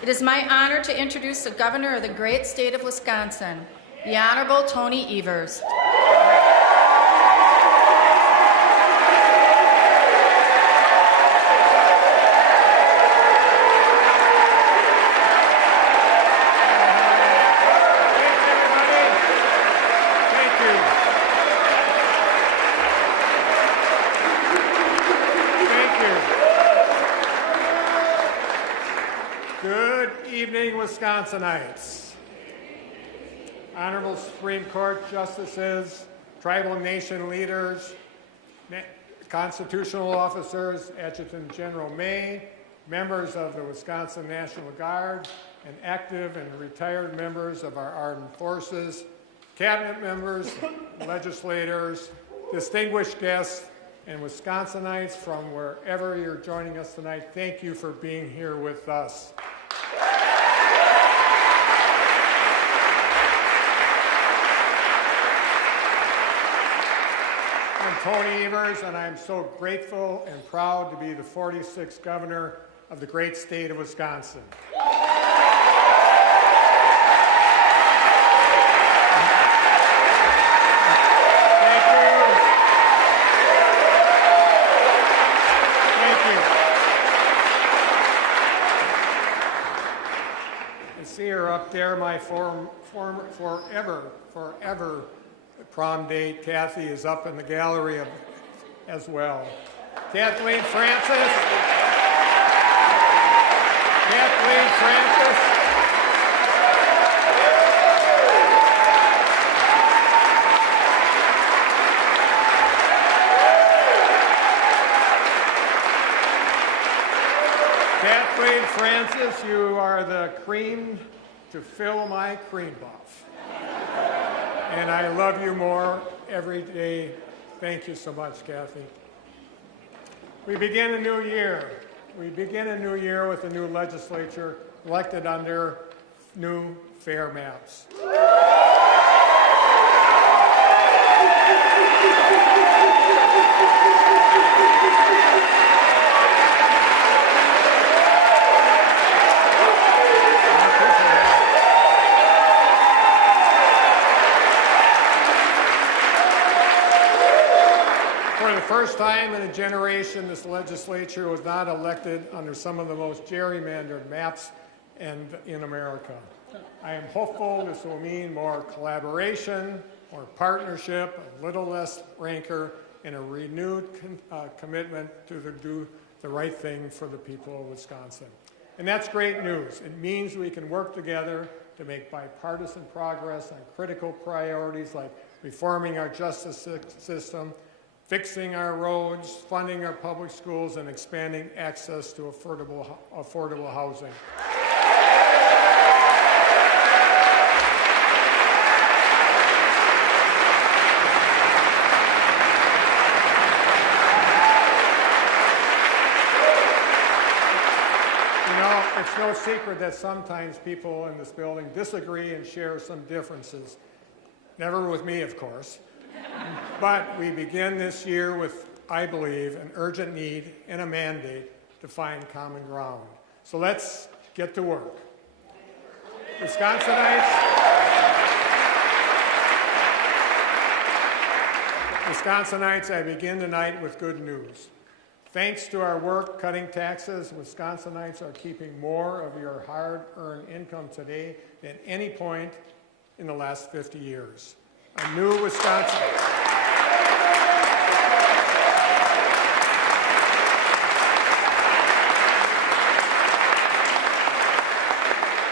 It is my honor to introduce the Governor of the great state of Wisconsin, the Honorable Tony Evers. Wisconsinites, Honorable Supreme Court Justices, tribal nation leaders, constitutional officers, Adjutant General May, members of the Wisconsin National Guard, and active and retired members of our armed forces, cabinet members, legislators, distinguished guests, and Wisconsinites from wherever you're joining us tonight, thank you for being here with us. I'm Tony Evers, and I'm so grateful and proud to be the 46th governor of the great state of Wisconsin. Thank you. I see her up there, my forever prom date. Kathy is up in the gallery as well. Kathleen Francis. Kathleen Francis, you are the cream to fill my cream puff. And I love you more every day. Thank you so much, Kathy. We begin a new year. We begin a new year with a new legislature elected under new fair maps. For the first time in a generation, this legislature was not elected under some of the most gerrymandered maps in America. I am hopeful this will mean more collaboration, more partnership, a little less rancor, and a renewed commitment to do the right thing for the people of Wisconsin. And that's great news. It means we can work together to make bipartisan progress on critical priorities like reforming our justice system, fixing our roads, funding our public schools, and expanding access to affordable housing. You know, it's no secret that sometimes people in this building disagree and share some differences. Never with me, of course. But we begin this year with, I believe, an urgent need and a mandate to find common ground. So let's get to work. Wisconsinites, I begin tonight with good news. Thanks to our work cutting taxes, Wisconsinites are keeping more of your hard-earned income today than any point in the last 50 years. A new Wisconsin.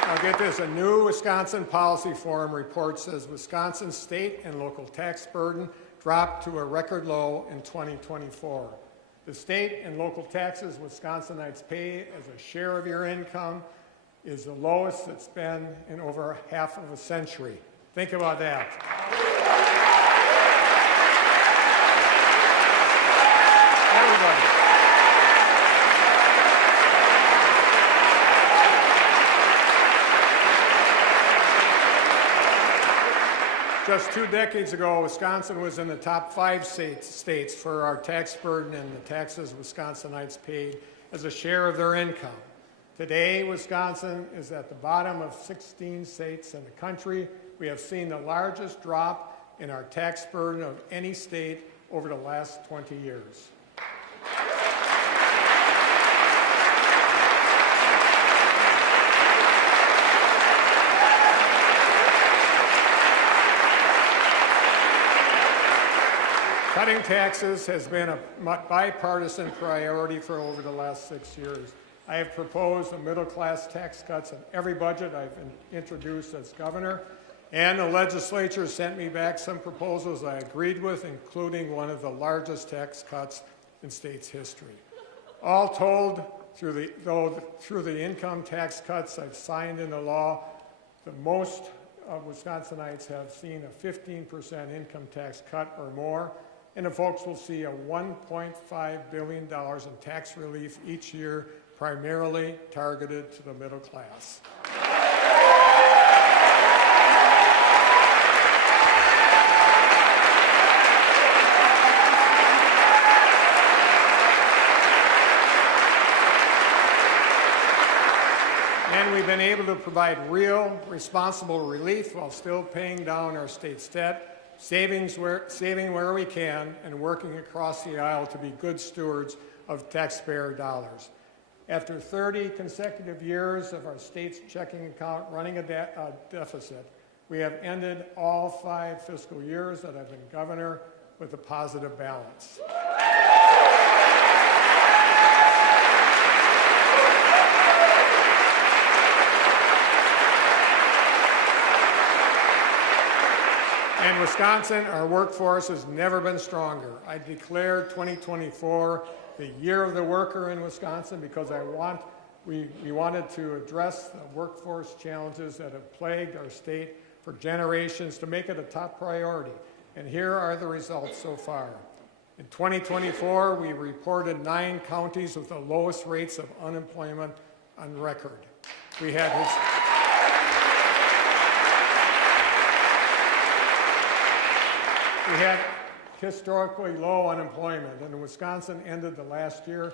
Now get this, a new Wisconsin policy forum report says Wisconsin's state and local tax burden dropped to a record low in 2024. The state and local taxes Wisconsinites pay as a share of your income is the lowest it's been in over half of a century. Think about that. Everybody. Just 2 decades ago, Wisconsin was in the top 5 states for our tax burden and the taxes Wisconsinites paid as a share of their income. Today, Wisconsin is at the bottom of 16 states in the country. We have seen the largest drop in our tax burden of any state over the last 20 years. Cutting taxes has been a bipartisan priority for over the last 6 years. I have proposed the middle-class tax cuts in every budget I've introduced as governor, and the legislature sent me back some proposals I agreed with, including one of the largest tax cuts in state's history. All told, through the income tax cuts I've signed into law, the most Wisconsinites have seen a 15% income tax cut or more, and the folks will see a $1.5 billion in tax relief each year, primarily targeted to the middle class. And we've been able to provide real, responsible relief while still paying down our state's debt, saving where we can, and working across the aisle to be good stewards of taxpayer dollars. After 30 consecutive years of our state's checking account running a deficit, we have ended all 5 fiscal years that I've been governor with a positive balance. In Wisconsin, our workforce has never been stronger. I declared 2024 the year of the worker in Wisconsin because we wanted to address the workforce challenges that have plagued our state for generations to make it a top priority. And here are the results so far. In 2024, we reported 9 counties with the lowest rates of unemployment on record. We had historically low unemployment, and Wisconsin ended the last year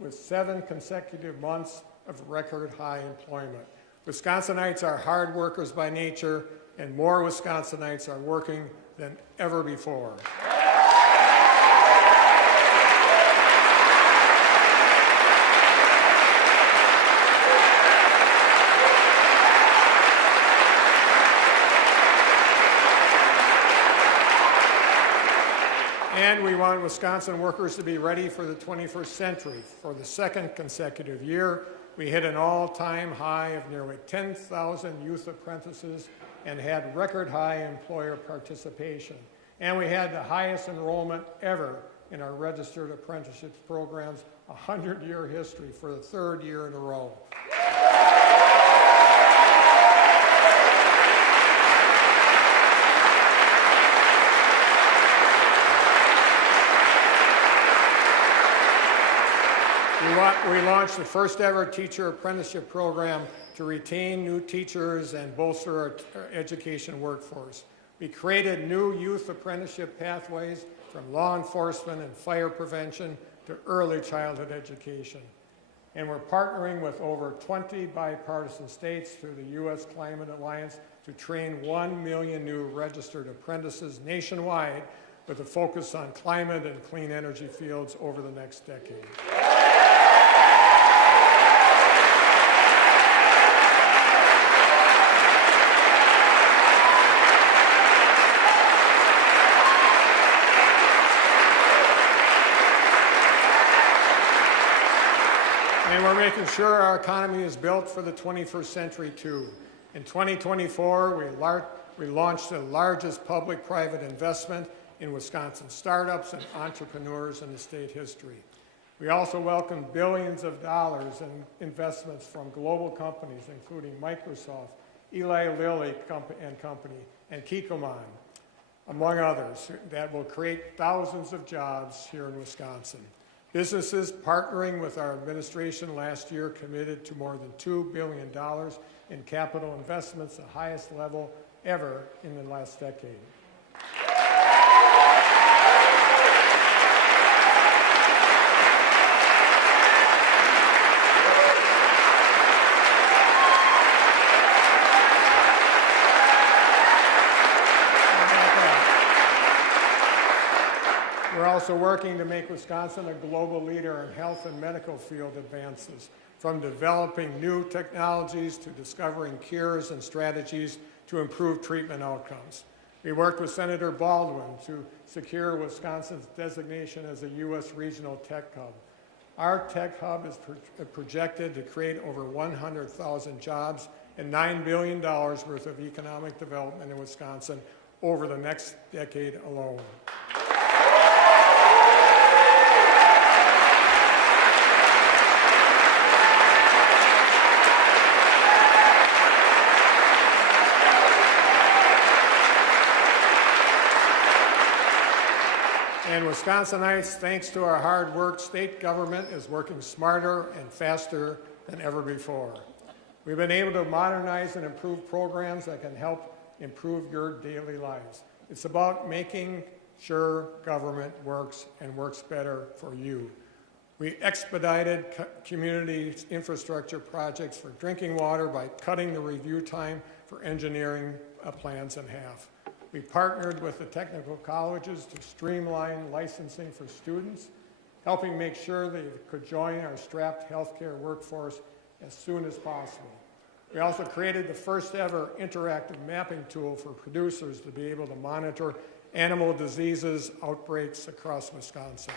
with 7 consecutive months of record high employment. Wisconsinites are hard workers by nature, and more Wisconsinites are working than ever before. And we want Wisconsin workers to be ready for the 21st century. For the 2nd consecutive year, we hit an all-time high of nearly 10,000 youth apprentices and had record high employer participation. And we had the highest enrollment ever in our registered apprenticeships programs, a 100-year history for the 3rd year in a row. We launched the first ever teacher apprenticeship program to retain new teachers and bolster our education workforce. We created new youth apprenticeship pathways from law enforcement and fire prevention to early childhood education. And we're partnering with over 20 bipartisan states through the U.S. Climate Alliance to train 1 million new registered apprentices nationwide with a focus on climate and clean energy fields over the next decade. And we're making sure our economy is built for the 21st century, too. In 2024, we launched the largest public-private investment in Wisconsin startups and entrepreneurs in the state history. We also welcomed billions of dollars in investments from global companies, including Microsoft, Eli Lilly and Company, and Kikkoman, among others, that will create thousands of jobs here in Wisconsin. Businesses partnering with our administration last year committed to more than $2 billion in capital investments, the highest level ever in the last decade. We're also working to make Wisconsin a global leader in health and medical field advances, from developing new technologies to discovering cures and strategies to improve treatment outcomes. We worked with Senator Baldwin to secure Wisconsin's designation as a U.S. regional tech hub. Our tech hub is projected to create over 100,000 jobs and $9 billion worth of economic development in Wisconsin over the next decade alone. And Wisconsinites, thanks to our hard work, state government is working smarter and faster than ever before. We've been able to modernize and improve programs that can help improve your daily lives. It's about making sure government works and works better for you. We expedited community infrastructure projects for drinking water by cutting the review time for engineering plans in half. We partnered with the technical colleges to streamline licensing for students, helping make sure they could join our strapped healthcare workforce as soon as possible. We also created the first ever interactive mapping tool for producers to be able to monitor animal diseases outbreaks across Wisconsin.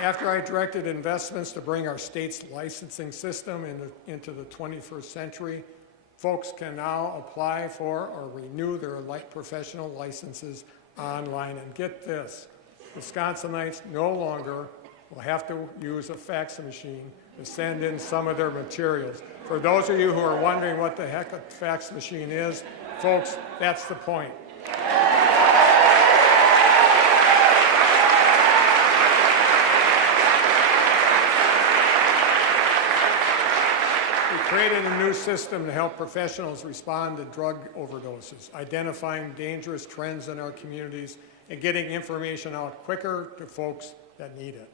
After I directed investments to bring our state's licensing system into the 21st century, folks can now apply for or renew their professional licenses online. And get this, Wisconsinites no longer will have to use a fax machine to send in some of their materials. For those of you who are wondering what the heck a fax machine is, folks, that's the point. We created a new system to help professionals respond to drug overdoses, identifying dangerous trends in our communities, and getting information out quicker to folks that need it.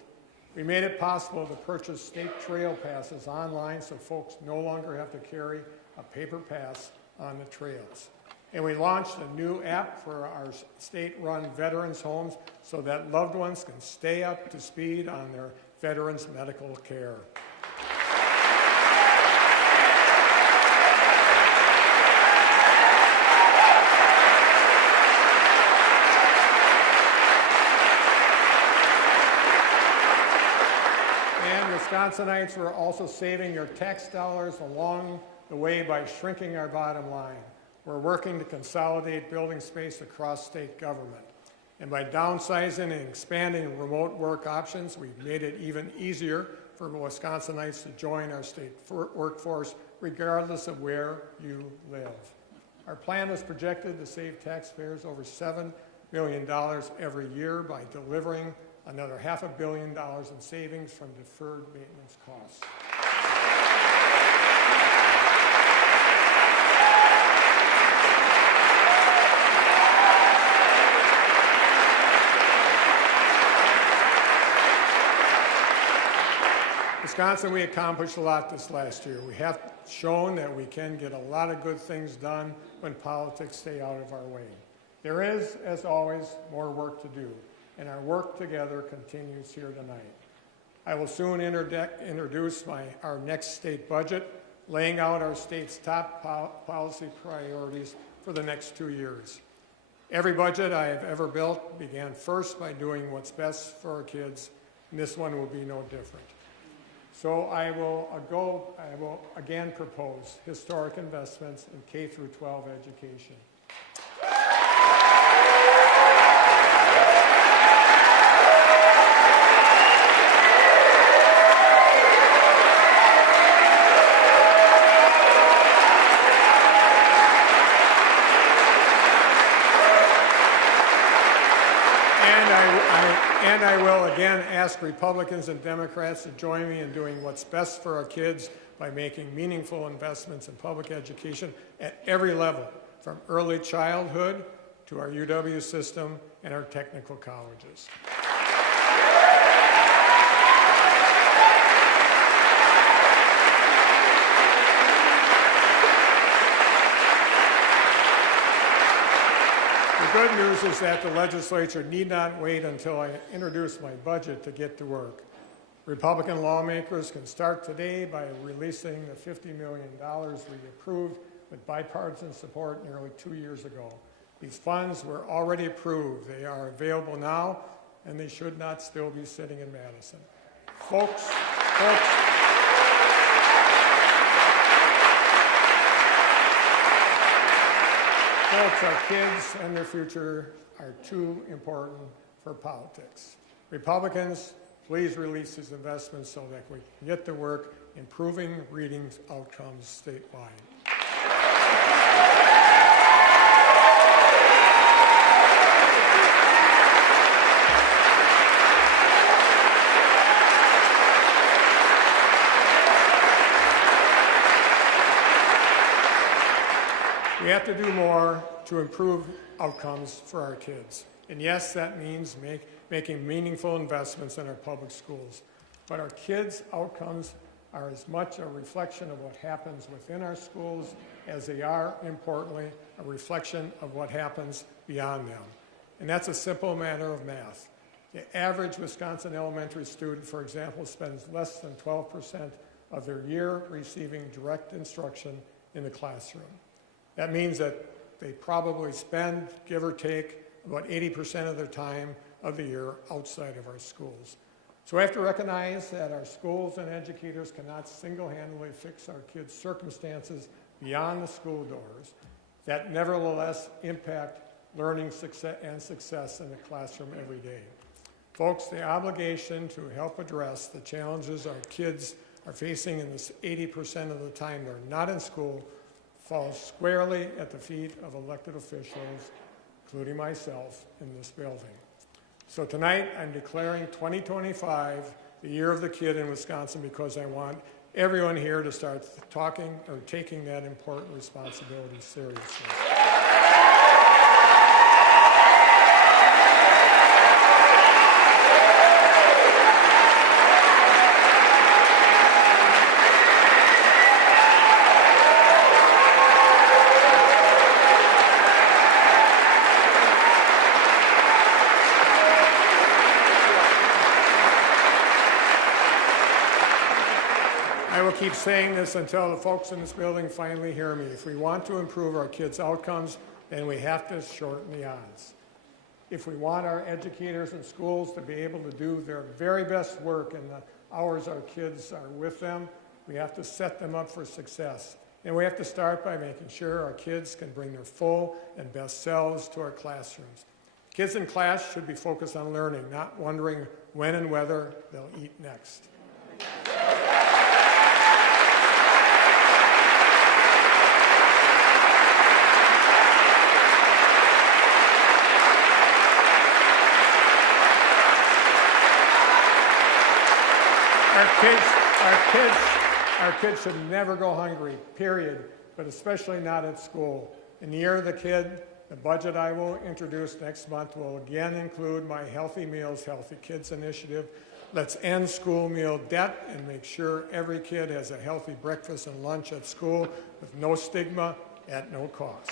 We made it possible to purchase state trail passes online so folks no longer have to carry a paper pass on the trails. And we launched a new app for our state-run veterans homes so that loved ones can stay up to speed on their veterans' medical care. Wisconsinites were also saving your tax dollars along the way by shrinking our bottom line. We're working to consolidate building space across state government. And by downsizing and expanding remote work options, we've made it even easier for Wisconsinites to join our state workforce regardless of where you live. Our plan is projected to save taxpayers over $7 million every year by delivering another $500 million in savings from deferred maintenance costs. Wisconsin, we accomplished a lot this last year. We have shown that we can get a lot of good things done when politics stay out of our way. There is, as always, more work to do, and our work together continues here tonight. I will soon introduce our next state budget, laying out our state's top policy priorities for the next 2 years. Every budget I have ever built began first by doing what's best for our kids, and this one will be no different. So I will again propose historic investments in K-12 education. And I will again ask Republicans and Democrats to join me in doing what's best for our kids by making meaningful investments in public education at every level, from early childhood to our UW system and our technical colleges. good news is that the legislature need not wait until I introduce my budget to get to work. Republican lawmakers can start today by releasing the $50 million we approved with bipartisan support nearly 2 years ago. These funds were already approved. They are available now, and they should not still be sitting in Madison. Folks, our kids and their future are too important for politics. Republicans, please release these investments so that we can get to work improving reading outcomes statewide. We have to do more to improve outcomes for our kids. And yes, that means making meaningful investments in our public schools. But our kids' outcomes are as much a reflection of what happens within our schools as they are, importantly, a reflection of what happens beyond them. And that's a simple matter of math. The average Wisconsin elementary student, for example, spends less than 12% of their year receiving direct instruction in the classroom. That means that they probably spend, give or take, about 80% of their time of the year outside of our schools. So we have to recognize that our schools and educators cannot single-handedly fix our kids' circumstances beyond the school doors that nevertheless impact learning success in the classroom every day. Folks, the obligation to help address the challenges our kids are facing in this 80% of the time they're not in school falls squarely at the feet of elected officials, including myself, in this building. So tonight, I'm declaring 2025 the year of the kid in Wisconsin because I want everyone here to start taking that important responsibility seriously. I will keep saying this until the folks in this building finally hear me. If we want to improve our kids' outcomes, then we have to shorten the odds. If we want our educators and schools to be able to do their very best work in the hours our kids are with them, we have to set them up for success. And we have to start by making sure our kids can bring their full and best selves to our classrooms. Kids in class should be focused on learning, not wondering when and whether they'll eat next. Our kids should never go hungry, period, but especially not at school. In the year of the kid, the budget I will introduce next month will again include my Healthy Meals, Healthy Kids initiative. Let's end school meal debt and make sure every kid has a healthy breakfast and lunch at school with no stigma at no cost.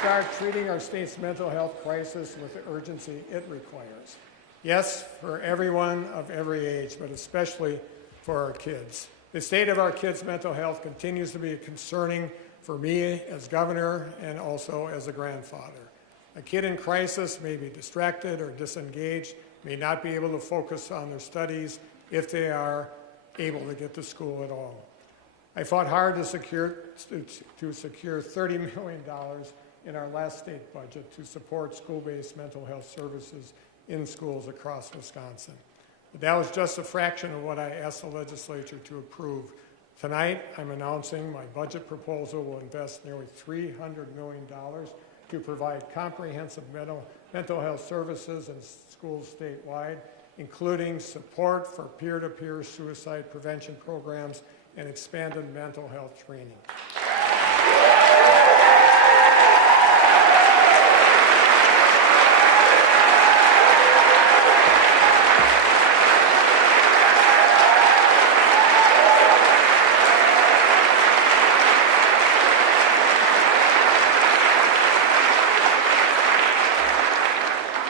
Start treating our state's mental health crisis with the urgency it requires. Yes, for everyone of every age, but especially for our kids. The state of our kids' mental health continues to be concerning for me as governor and also as a grandfather. A kid in crisis may be distracted or disengaged, may not be able to focus on their studies if they are able to get to school at all. I fought hard to secure $30 million in our last state budget to support school-based mental health services in schools across Wisconsin. But that was just a fraction of what I asked the legislature to approve. Tonight, I'm announcing my budget proposal will invest nearly $300 million to provide comprehensive mental health services in schools statewide, including support for peer-to-peer suicide prevention programs and expanded mental health training.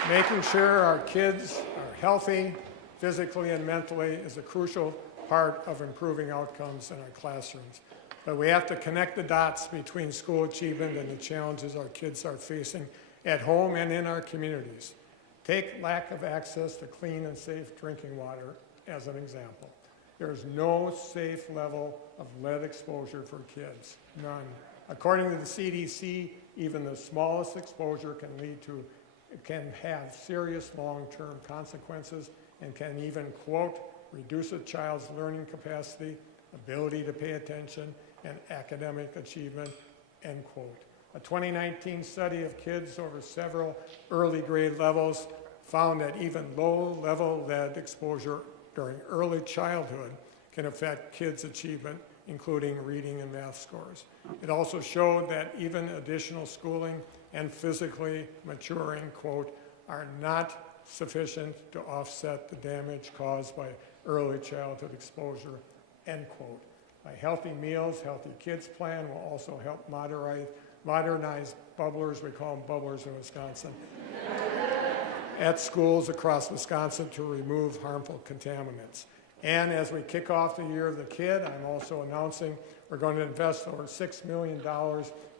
Making sure our kids are healthy, physically and mentally, is a crucial part of improving outcomes in our classrooms. But we have to connect the dots between school achievement and the challenges our kids are facing at home and in our communities. Take lack of access to clean and safe drinking water as an example. There is no safe level of lead exposure for kids, none. According to the CDC, even the smallest exposure can have serious long-term consequences and can even, quote, reduce a child's learning capacity, ability to pay attention, and academic achievement, end quote. A 2019 study of kids over several early grade levels found that even low-level lead exposure during early childhood can affect kids' achievement, including reading and math scores. It also showed that even additional schooling and physically maturing, quote, are not sufficient to offset the damage caused by early childhood exposure, end quote. A healthy meals, healthy kids plan will also help modernize bubblers, we call them bubblers in Wisconsin, at schools across Wisconsin to remove harmful contaminants. And as we kick off the Year of the Kid, I'm also announcing we're going to invest over $6 million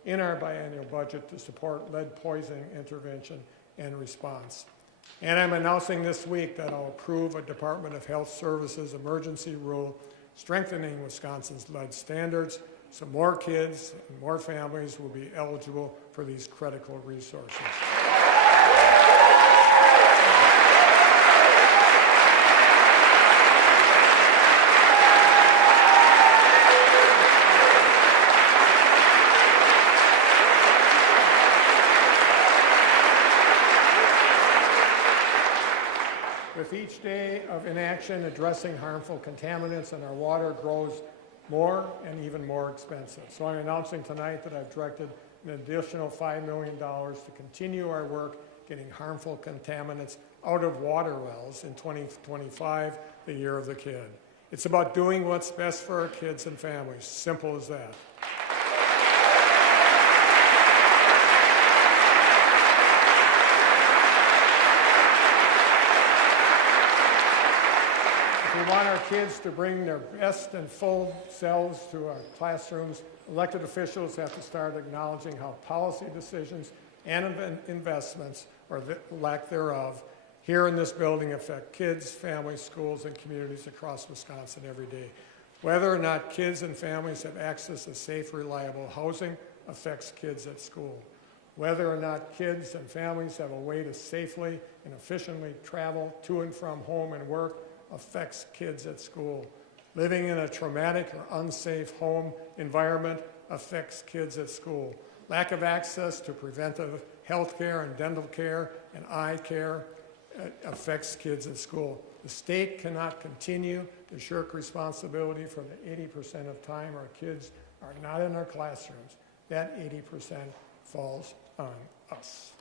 in our biennial budget to support lead poisoning intervention and response. And I'm announcing this week that I'll approve a Department of Health Services emergency rule strengthening Wisconsin's lead standards so more kids and more families will be eligible for these critical resources. With each day of inaction, addressing harmful contaminants in our water grows more and even more expensive. So I'm announcing tonight that I've directed an additional $5 million to continue our work getting harmful contaminants out of water wells in 2025, the Year of the Kid. It's about doing what's best for our kids and families, simple as that. We want our kids to bring their best and full selves to our classrooms. Elected officials have to start acknowledging how policy decisions and investments, or the lack thereof, here in this building affect kids, families, schools, and communities across Wisconsin every day. Whether or not kids and families have access to safe, reliable housing affects kids at school. Whether or not kids and families have a way to safely and efficiently travel to and from home and work affects kids at school. Living in a traumatic or unsafe home environment affects kids at school. Lack of access to preventive health care and dental care and eye care affects kids at school. The state cannot continue to shirk responsibility for the 80% of time our kids are not in our classrooms. That 80% falls on us.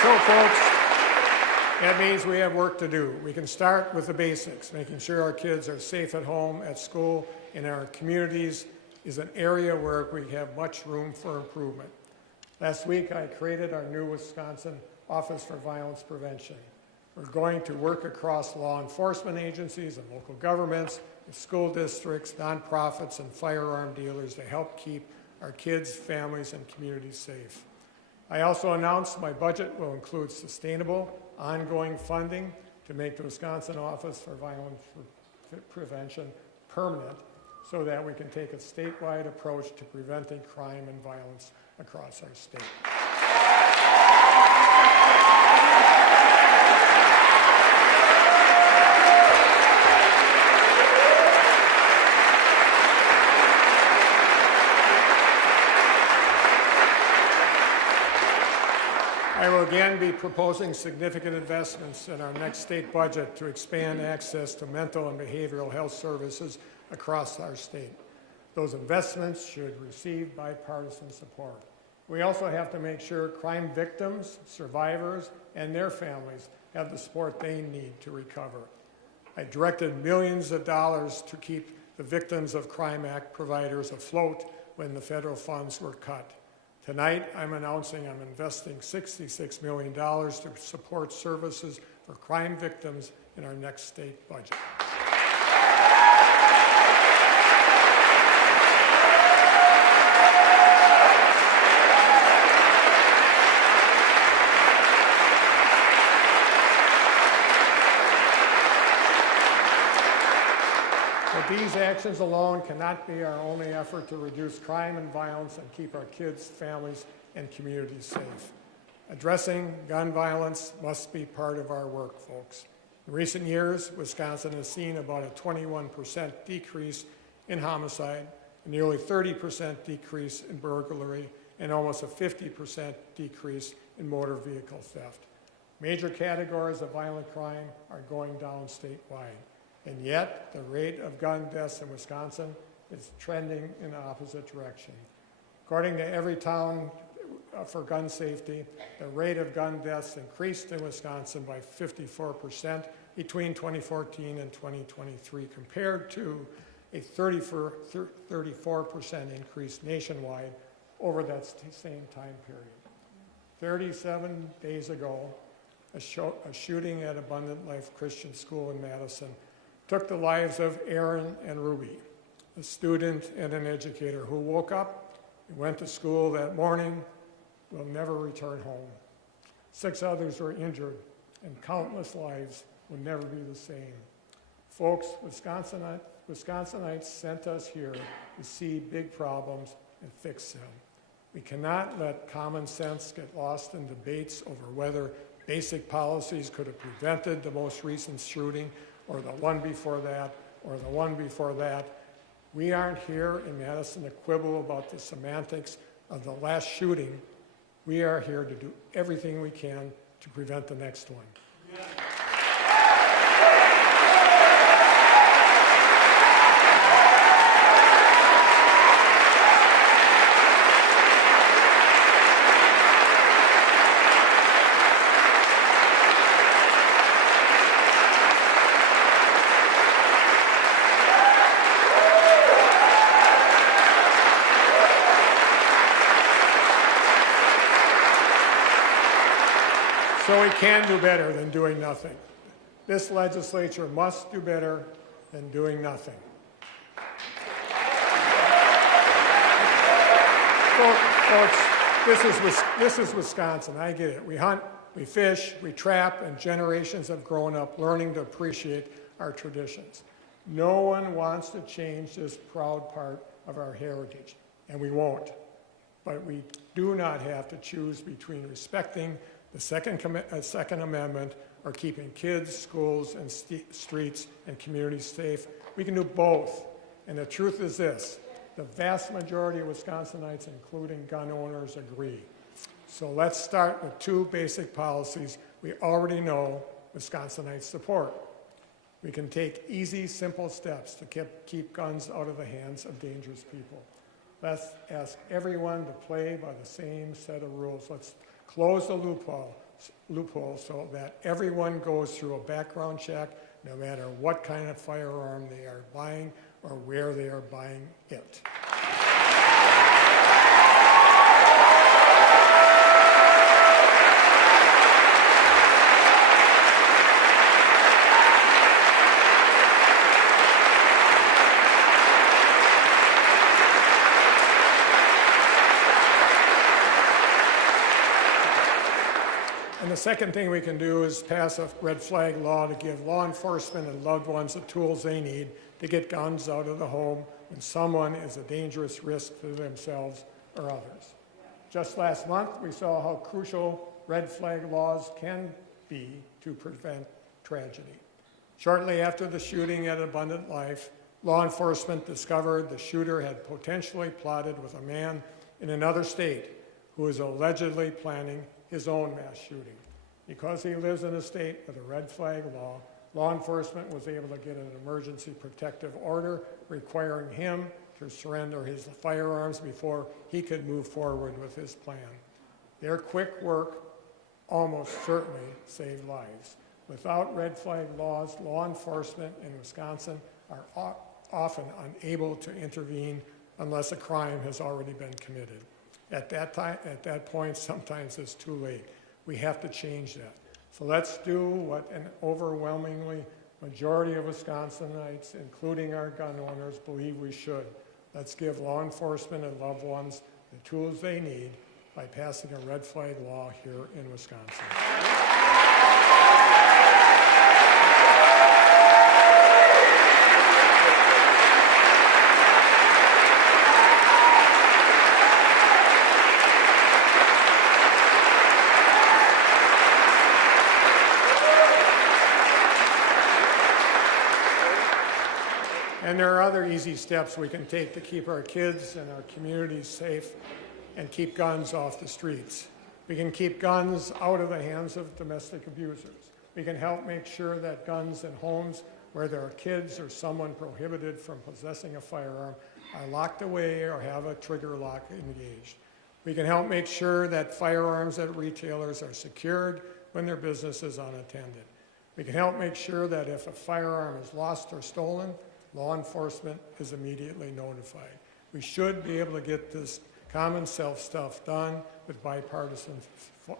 So, folks, that means we have work to do. We can start with the basics. Making sure our kids are safe at home, at school, in our communities is an area where we have much room for improvement. Last week, I created our new Wisconsin Office for Violence Prevention. We're going to work across law enforcement agencies and local governments, with school districts, nonprofits, and firearm dealers to help keep our kids, families, and communities safe. I also announced my budget will include sustainable, ongoing funding to make the Wisconsin Office for Violence Prevention permanent so that we can take a statewide approach to preventing crime and violence across our state. I will again be proposing significant investments in our next state budget to expand access to mental and behavioral health services across our state. Those investments should receive bipartisan support. We also have to make sure crime victims, survivors, and their families have the support they need to recover. I directed millions of dollars to keep the Victims of Crime Act providers afloat when the federal funds were cut. Tonight, I'm announcing I'm investing $66 million to support services for crime victims in our next state budget. But these actions alone cannot be our only effort to reduce crime and violence and keep our kids, families, and communities safe. Addressing gun violence must be part of our work, folks. In recent years, Wisconsin has seen about a 21% decrease in homicide, a nearly 30% decrease in burglary, and almost a 50% decrease in motor vehicle theft. Major categories of violent crime are going down statewide. And yet, the rate of gun deaths in Wisconsin is trending in the opposite direction. According to Everytown for Gun Safety, the rate of gun deaths increased in Wisconsin by 54% between 2014 and 2023, compared to a 34% increase nationwide over that same time period. 37 days ago, a shooting at Abundant Life Christian School in Madison took the lives of Aaron and Ruby, a student and an educator who woke up and went to school that morning, will never return home. 6 others were injured, and countless lives will never be the same. Folks, Wisconsinites sent us here to see big problems and fix them. We cannot let common sense get lost in debates over whether basic policies could have prevented the most recent shooting, or the one before that, or the one before that. We aren't here in Madison to quibble about the semantics of the last shooting. We are here to do everything we can to prevent the next one. Yeah. So we can do better than doing nothing. This legislature must do better than doing nothing. Folks, this is Wisconsin. I get it. We hunt, we fish, we trap, and generations have grown up learning to appreciate our traditions. No one wants to change this proud part of our heritage, and we won't. But we do not have to choose between respecting the Second Amendment or keeping kids, schools, and streets and communities safe. We can do both. And the truth is this: the vast majority of Wisconsinites, including gun owners, agree. So let's start with 2 basic policies we already know Wisconsinites support. We can take easy, simple steps to keep guns out of the hands of dangerous people. Let's ask everyone to play by the same set of rules. Let's close the loophole so that everyone goes through a background check, no matter what kind of firearm they are buying or where they are buying it. And the second thing we can do is pass a red flag law to give law enforcement and loved ones the tools they need to get guns out of the home when someone is a dangerous risk to themselves or others. Just last month, we saw how crucial red flag laws can be to prevent tragedy. Shortly after the shooting at Abundant Life, law enforcement discovered the shooter had potentially plotted with a man in another state who was allegedly planning his own mass shooting. Because he lives in a state with a red flag law enforcement was able to get an emergency protective order requiring him to surrender his firearms before he could move forward with his plan. Their quick work almost certainly saved lives. Without red flag laws, law enforcement in Wisconsin are often unable to intervene unless a crime has already been committed. At that point, sometimes it's too late. We have to change that. So let's do what an overwhelmingly majority of Wisconsinites, including our gun owners, believe we should. Let's give law enforcement and loved ones the tools they need by passing a red flag law here in Wisconsin. And there are other easy steps we can take to keep our kids and our communities safe and keep guns off the streets. We can keep guns out of the hands of domestic abusers. We can help make sure that guns in homes where there are kids or someone prohibited from possessing a firearm are locked away or have a trigger lock engaged. We can help make sure that firearms at retailers are secured when their business is unattended. We can help make sure that if a firearm is lost or stolen, law enforcement is immediately notified. We should be able to get this common sense stuff done with bipartisan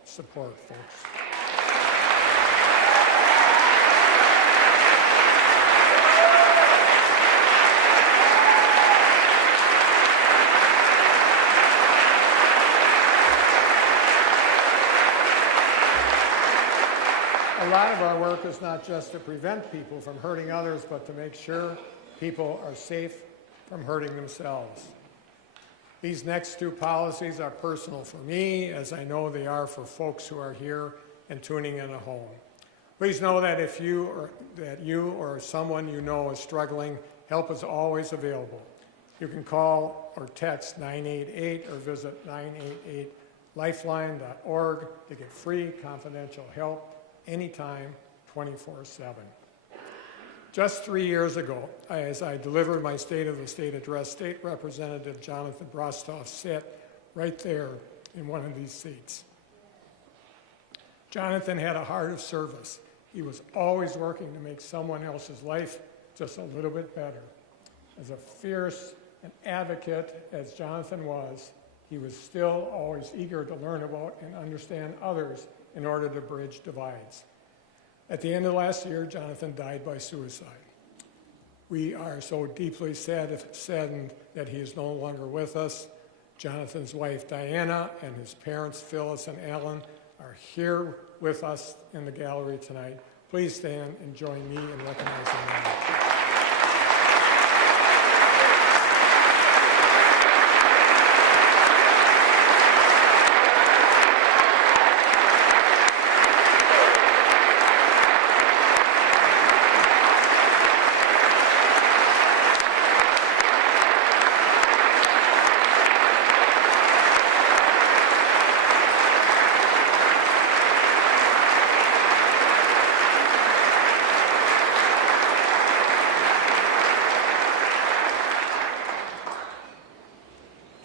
support, folks. A lot of our work is not just to prevent people from hurting others, but to make sure people are safe from hurting themselves. These next two policies are personal for me, as I know they are for folks who are here and tuning in at home. Please know that if you or someone you know is struggling, help is always available. You can call or text 988 or visit 988lifeline.org to get free confidential help anytime, 24/7. Just 3 years ago, as I delivered my State of the State address, State Representative Jonathan Brostoff sat right there in one of these seats. Jonathan had a heart of service. He was always working to make someone else's life just a little bit better. As a fierce and advocate as Jonathan was, he was still always eager to learn about and understand others in order to bridge divides. At the end of last year, Jonathan died by suicide. We are so deeply saddened that he is no longer with us. Jonathan's wife, Diana, and his parents, Phyllis and Alan, are here with us in the gallery tonight. Please stand and join me in recognizing them.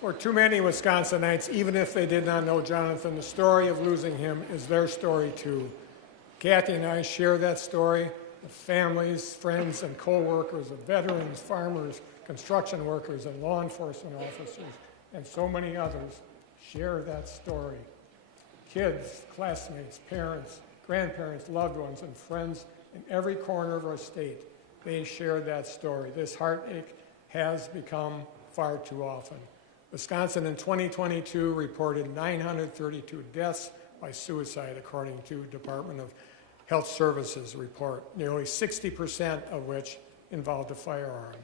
For too many Wisconsinites, even if they did not know Jonathan, the story of losing him is their story too. Kathy and I share that story. The families, friends, and co-workers of veterans, farmers, construction workers, and law enforcement officers, and so many others share that story. Kids, classmates, parents, grandparents, loved ones, and friends in every corner of our state, they share that story. This heartache has become far too often. Wisconsin in 2022 reported 932 deaths by suicide, according to Department of Health Services report, nearly 60% of which involved a firearm.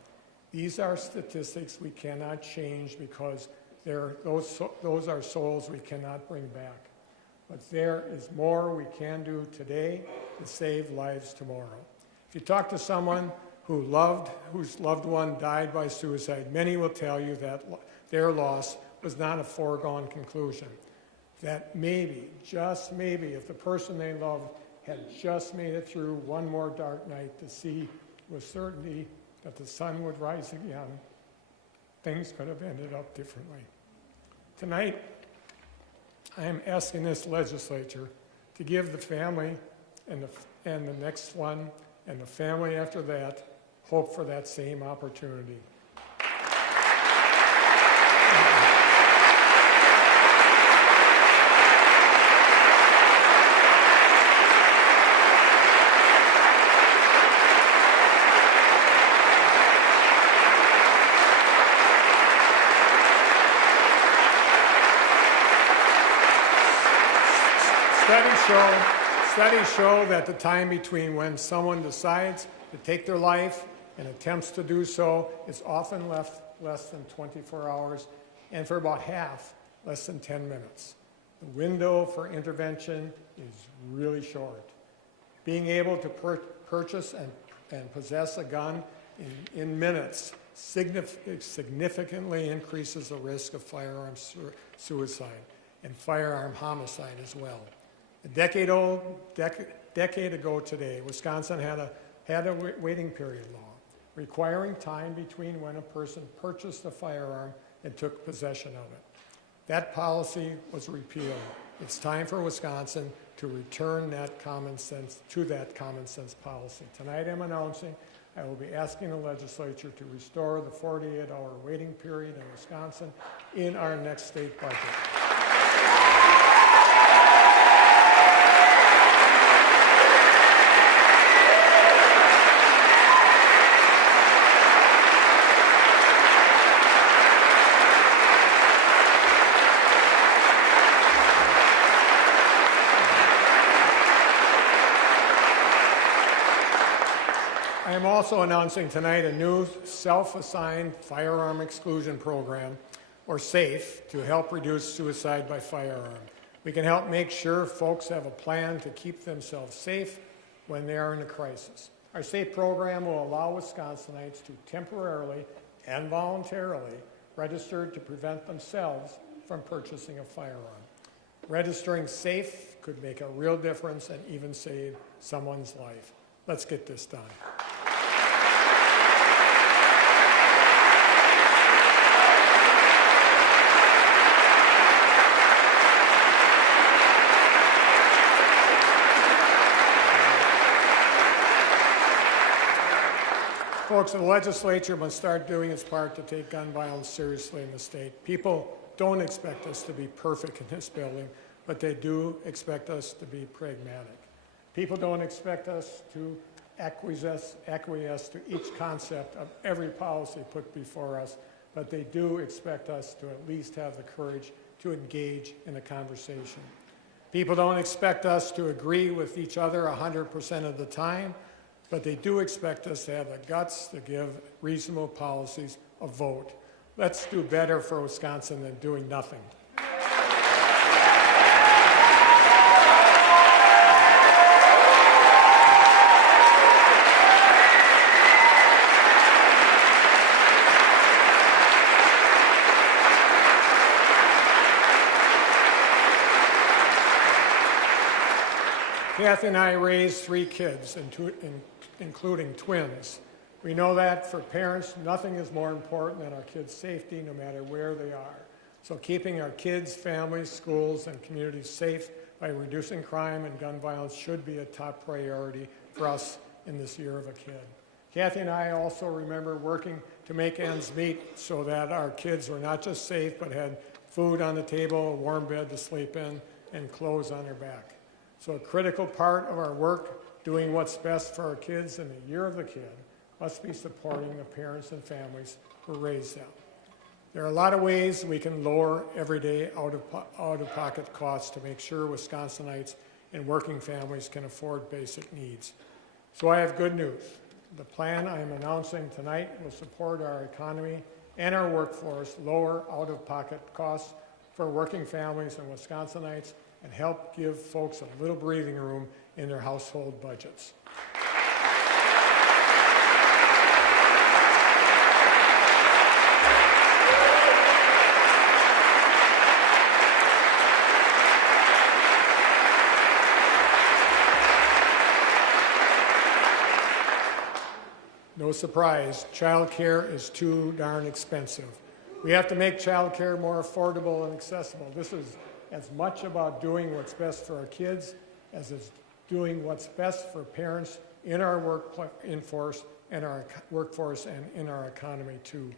These are statistics we cannot change because those are souls we cannot bring back. But there is more we can do today to save lives tomorrow. If you talk to someone whose loved one died by suicide, many will tell you that their loss was not a foregone conclusion. that maybe, just maybe, if the person they loved had just made it through one more dark night to see with certainty that the sun would rise again, things could have ended up differently. Tonight, I am asking this legislature to give the family and the next one and the family after that hope for that same opportunity. Studies show that the time between when someone decides to take their life and attempts to do so is often less than 24 hours, and for about half, less than 10 minutes. The window for intervention is really short. Being able to purchase and possess a gun in minutes significantly increases the risk of firearm suicide and firearm homicide as well. A decade ago today, Wisconsin had a waiting period law requiring time between when a person purchased a firearm and took possession of it. That policy was repealed. It's time for Wisconsin to return that common sense policy. Tonight I'm announcing I will be asking the legislature to restore the 48-hour waiting period in Wisconsin in our next state budget. I am also announcing tonight a new self-assigned firearm exclusion program, or SAFE, to help reduce suicide by firearm. We can help make sure folks have a plan to keep themselves safe when they are in a crisis. Our SAFE program will allow Wisconsinites to temporarily and voluntarily register to prevent themselves from purchasing a firearm. Registering SAFE could make a real difference and even save someone's life. Let's get this done. Folks, the legislature must start doing its part to take gun violence seriously in the state. People don't expect us to be perfect in this building, but they do expect us to be pragmatic. People don't expect us to acquiesce to each concept of every policy put before us, but they do expect us to at least have the courage to engage in a conversation. People don't expect us to agree with each other 100% of the time, but they do expect us to have the guts to give reasonable policies a vote. Let's do better for Wisconsin than doing nothing. Kathy and I raised 3 kids, including twins. We know that for parents, nothing is more important than our kids' safety, no matter where they are. So keeping our kids, families, schools, and communities safe by reducing crime and gun violence should be a top priority for us in this year of a kid. Kathy and I also remember working to make ends meet so that our kids were not just safe, but had food on the table, a warm bed to sleep in, and clothes on their back. So a critical part of our work, doing what's best for our kids in the year of the kid, must be supporting the parents and families who raise them. There are a lot of ways we can lower everyday out-of-pocket costs to make sure Wisconsinites and working families can afford basic needs. So I have good news. The plan I am announcing tonight will support our economy and our workforce, lower out-of-pocket costs for working families and Wisconsinites, and help give folks a little breathing room in their household budgets. No surprise, child care is too darn expensive. We have to make child care more affordable and accessible. This is as much about doing what's best for our kids as it's doing what's best for parents in our workforce and in our economy too.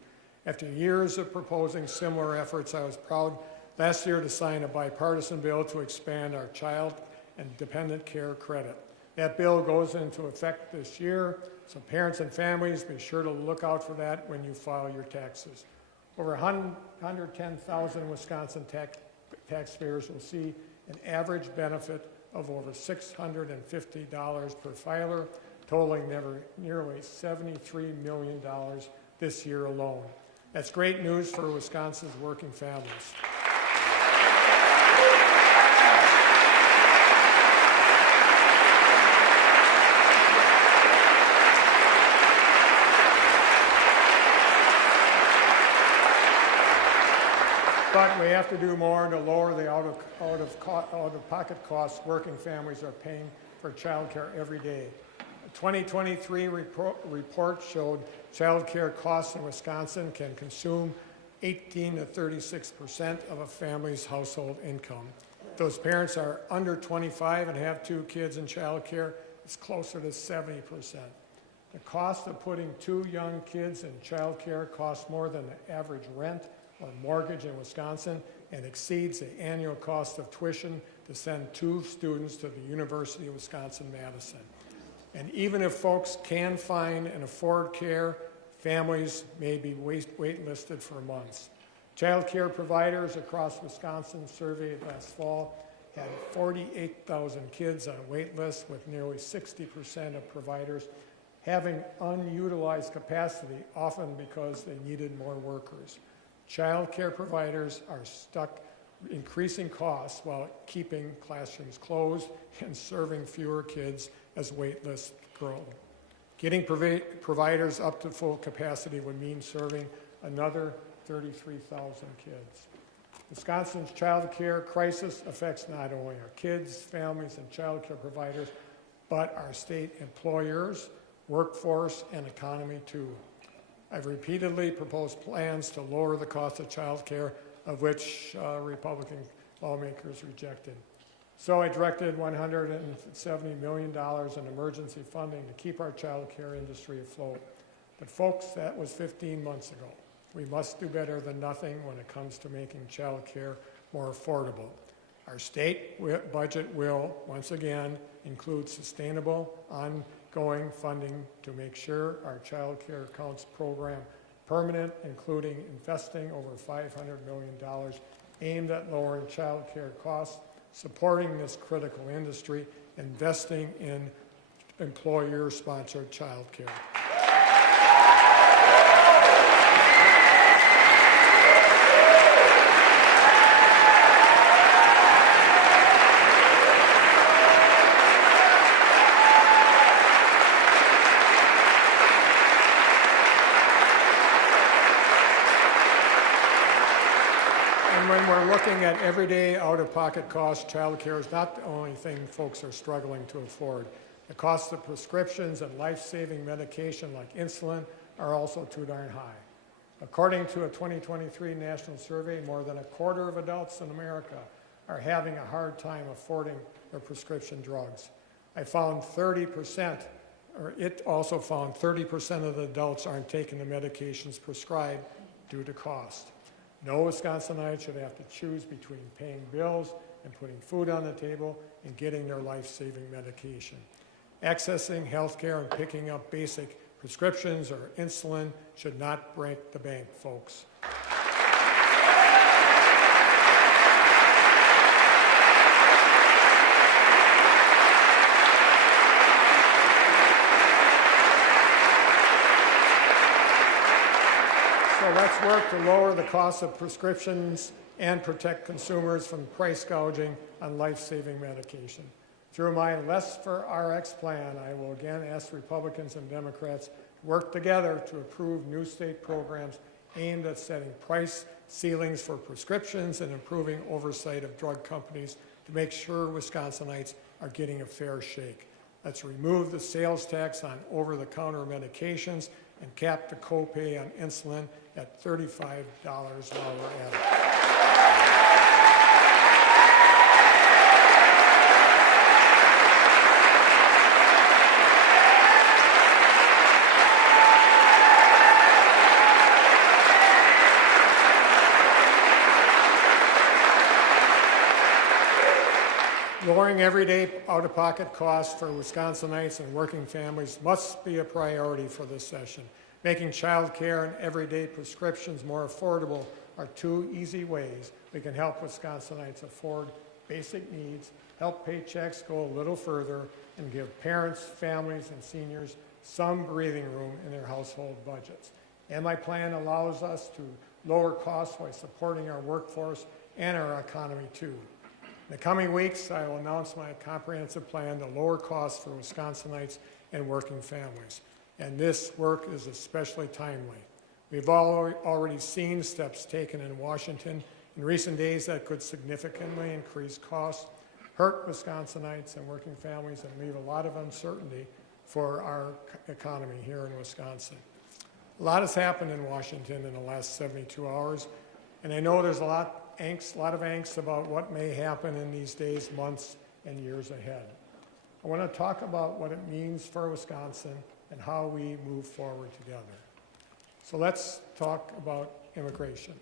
After years of proposing similar efforts, I was proud last year to sign a bipartisan bill to expand our child and dependent care credit. That bill goes into effect this year, so parents and families be sure to look out for that when you file your taxes. Over 110,000 Wisconsin taxpayers will see an average benefit of over $650 per filer, totaling nearly $73 million this year alone. That's great news for Wisconsin's working families. But we have to do more to lower the out-of-pocket costs working families are paying for child care every day. A 2023 report showed child care costs in Wisconsin can consume 18 to 36% of a family's household income. If those parents are under 25 and have 2 kids in child care, it's closer to 70%. The cost of putting 2 young kids in child care costs more than the average rent or mortgage in Wisconsin and exceeds the annual cost of tuition to send 2 students to the University of Wisconsin-Madison. And even if folks can find and afford care, families may be waitlisted for months. Child care providers across Wisconsin surveyed last fall had 48,000 kids on a wait list, with nearly 60% of providers having unutilized capacity, often because they needed more workers. Child care providers are stuck increasing costs while keeping classrooms closed and serving fewer kids as wait lists grow. Getting providers up to full capacity would mean serving another 33,000 kids. Wisconsin's child care crisis affects not only our kids, families, and child care providers, but our state employers, workforce, and economy too. I've repeatedly proposed plans to lower the cost of child care, of which Republican lawmakers rejected. So I directed $170 million in emergency funding to keep our child care industry afloat. But folks, that was 15 months ago. We must do better than nothing when it comes to making child care more affordable. Our state budget will, once again, include sustainable, ongoing funding to make sure our child care counts program permanent, including investing over $500 million aimed at lowering child care costs, supporting this critical industry, investing in employer-sponsored child care. When we're looking at everyday out-of-pocket costs, child care is not the only thing folks are struggling to afford. The cost of prescriptions and life-saving medication like insulin are also too darn high. According to a 2023 national survey, more than a quarter of adults in America are having a hard time affording their prescription drugs. It also found 30% of the adults aren't taking the medications prescribed due to cost. No Wisconsinite should have to choose between paying bills and putting food on the table and getting their life-saving medication. Accessing health care and picking up basic prescriptions or insulin should not break the bank, folks. So let's work to lower the cost of prescriptions and protect consumers from price gouging on life-saving medication. Through my Less for RX plan, I will again ask Republicans and Democrats to work together to approve new state programs aimed at setting price ceilings for prescriptions and improving oversight of drug companies to make sure Wisconsinites are getting a fair shake. Let's remove the sales tax on over-the-counter medications and cap the copay on insulin at $35 while we're at it. Lowering everyday out-of-pocket costs for Wisconsinites and working families must be a priority for this session. Making child care and everyday prescriptions more affordable are two easy ways we can help Wisconsinites afford basic needs, help paychecks go a little further, and give parents, families, and seniors some breathing room in their household budgets. And my plan allows us to lower costs while supporting our workforce and our economy too. In the coming weeks, I will announce my comprehensive plan to lower costs for Wisconsinites and working families. And this work is especially timely. We've already seen steps taken in Washington in recent days that could significantly increase costs, hurt Wisconsinites and working families, and leave a lot of uncertainty for our economy here in Wisconsin. A lot has happened in Washington in the last 72 hours, and I know there's a lot of angst about what may happen in these days, months, and years ahead. I want to talk about what it means for Wisconsin and how we move forward together. So let's talk about immigration.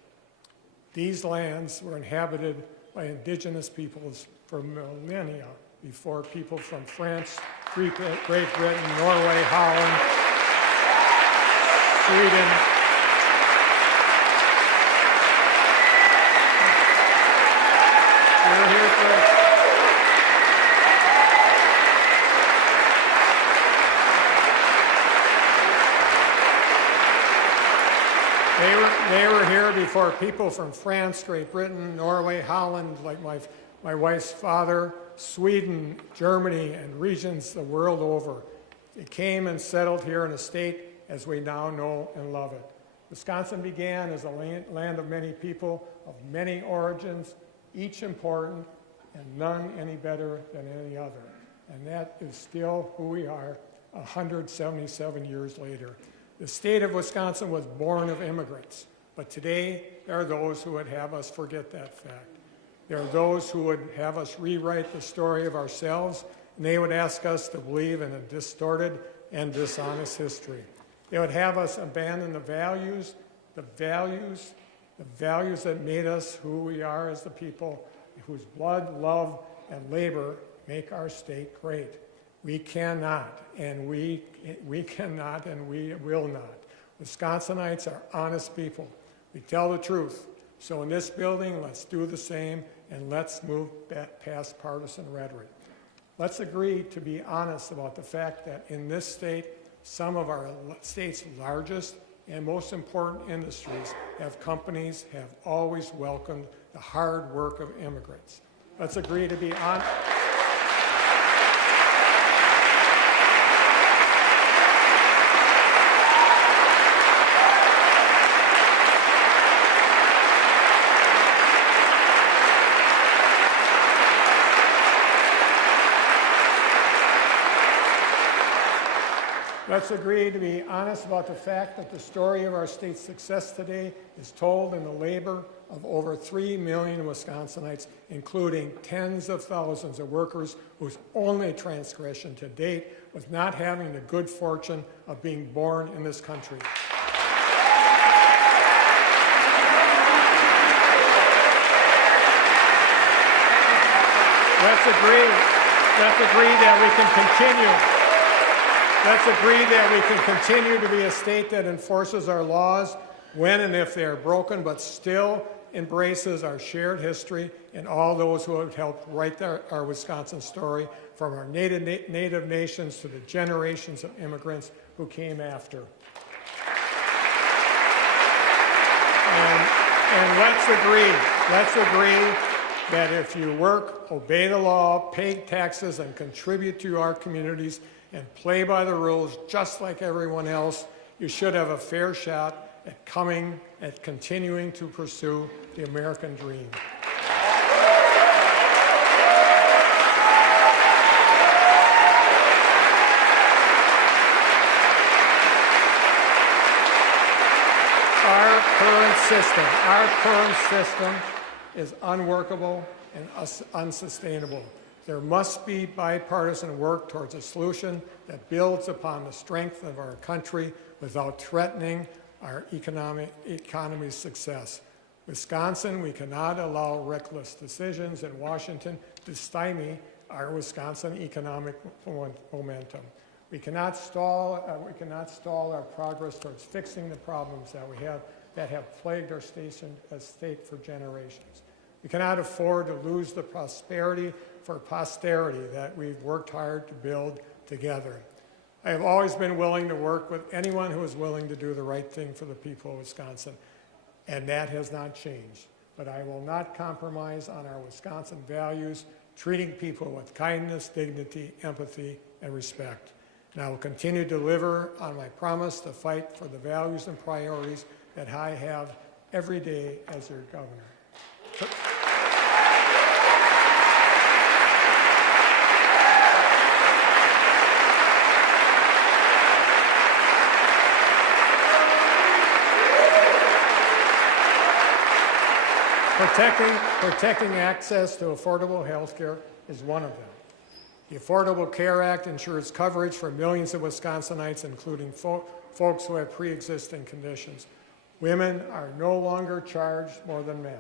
These lands were inhabited by indigenous peoples for millennia before people from France, Great Britain, Norway, Holland, Sweden, They were here before people from France, Great Britain, Norway, Holland, like my wife's father, Sweden, Germany, and regions the world over. They came and settled here in a state as we now know and love it. Wisconsin began as a land of many people, of many origins, each important, and none any better than any other. And that is still who we are 177 years later. The state of Wisconsin was born of immigrants, but today there are those who would have us forget that fact. There are those who would have us rewrite the story of ourselves, and they would ask us to believe in a distorted and dishonest history. They would have us abandon the values that made us who we are as the people whose blood, love, and labor make our state great. We cannot, and we will not. Wisconsinites are honest people. We tell the truth. So in this building, let's do the same, and let's move past partisan rhetoric. Let's agree to be honest about the fact that in this state, some of our state's largest and most important industries have always welcomed the hard work of immigrants. Let's agree to be honest. Let's agree to be honest about the fact that the story of our state's success today is told in the labor of over 3 million Wisconsinites, including tens of thousands of workers whose only transgression to date was not having the good fortune of being born in this country. Let's agree that we can continue. Let's agree that we can continue to be a state that enforces our laws when and if they are broken, but still embraces our shared history and all those who have helped write our Wisconsin story, from our native nations to the generations of immigrants who came after. And let's agree that if you work, obey the law, pay taxes, and contribute to our communities, and play by the rules just like everyone else, you should have a fair shot at continuing to pursue the American dream. system is unworkable and unsustainable. There must be bipartisan work towards a solution that builds upon the strength of our country without threatening our economy's success. Wisconsin, we cannot allow reckless decisions in Washington to stymie our Wisconsin economic momentum. We cannot stall our progress towards fixing the problems that have plagued our state for generations. We cannot afford to lose the prosperity for posterity that we've worked hard to build together. I have always been willing to work with anyone who is willing to do the right thing for the people of Wisconsin, and that has not changed. But I will not compromise on our Wisconsin values, treating people with kindness, dignity, empathy, and respect. And I will continue to deliver on my promise to fight for the values and priorities that I have every day as your governor. Protecting access to affordable health care is one of them. The Affordable Care Act ensures coverage for millions of Wisconsinites, including folks who have pre-existing conditions. Women are no longer charged more than men.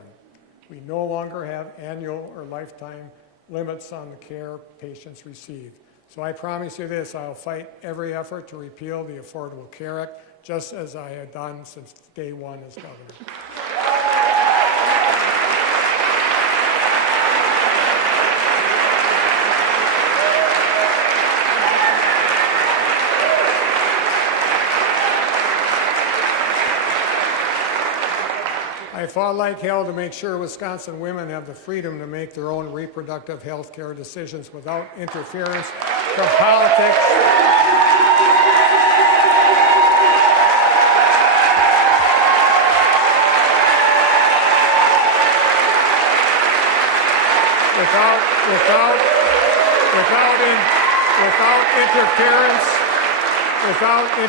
We no longer have annual or lifetime limits on the care patients receive. So I promise you this, I'll fight every effort to repeal the Affordable Care Act, just as I have done since day one as governor. I fought like hell to make sure Wisconsin women have the freedom to make their own reproductive health care decisions without interference from politics. Without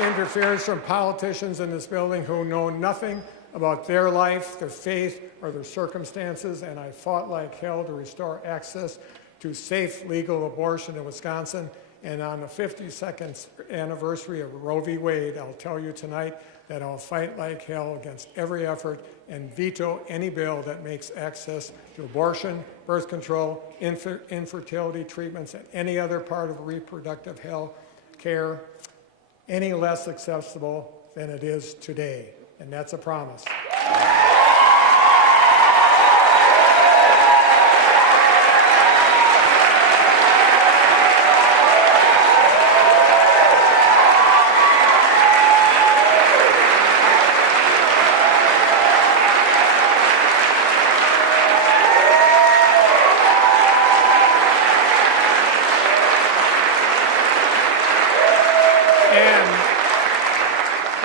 interference from politicians in this building who know nothing about their life, their faith, or their circumstances, and I fought like hell to restore access to safe legal abortion in Wisconsin. And on the 52nd anniversary of Roe v. Wade, I'll tell you tonight that I'll fight like hell against every effort and veto any bill that makes access to abortion, birth control, infertility treatments, and any other part of reproductive health care any less accessible than it is today. And that's a promise.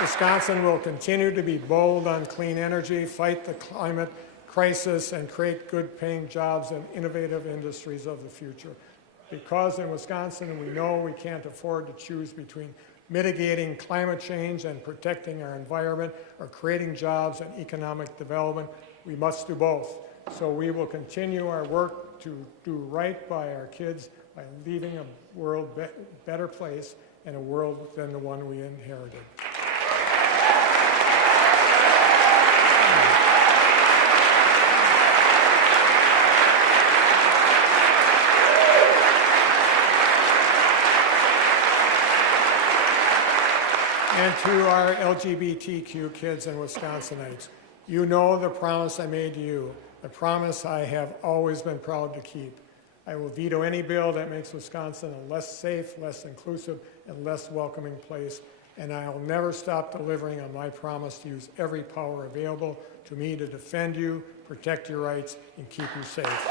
Wisconsin will continue to be bold on clean energy, fight the climate crisis, and create good-paying jobs in innovative industries of the future. Because in Wisconsin, we know we can't afford to choose between mitigating climate change and protecting our environment or creating jobs and economic development. We must do both. So we will continue our work to do right by our kids by leaving a world better place and a world than the one we inherited. And to our LGBTQ kids and Wisconsinites, you know the promise I made to you, the promise I have always been proud to keep. I will veto any bill that makes Wisconsin a less safe, less inclusive, and less welcoming place, and I'll never stop delivering on my promise to use every power available to me to defend you, protect your rights, and keep you safe.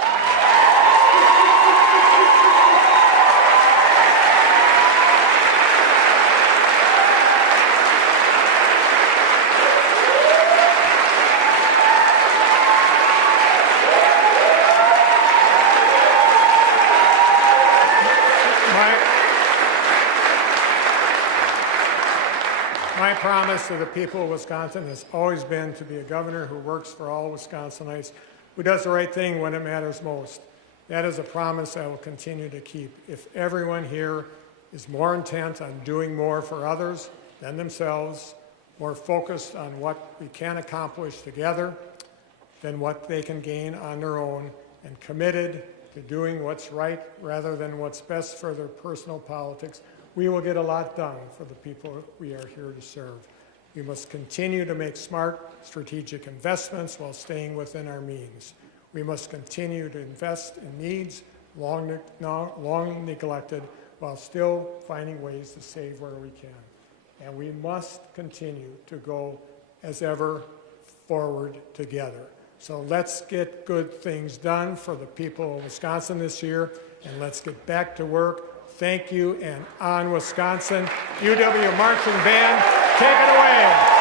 My promise to the people of Wisconsin has always been to be a governor who works for all Wisconsinites, who does the right thing when it matters most. That is a promise I will continue to keep. If everyone here is more intent on doing more for others than themselves, more focused on what we can accomplish together than what they can gain on their own, and committed to doing what's right rather than what's best for their personal politics, we will get a lot done for the people we are here to serve. We must continue to make smart, strategic investments while staying within our means. We must continue to invest in needs long neglected while still finding ways to save where we can. And we must continue to go as ever forward together. So let's get good things done for the people of Wisconsin this year, and let's get back to work. Thank you, and on Wisconsin. UW Marching Band, take it away.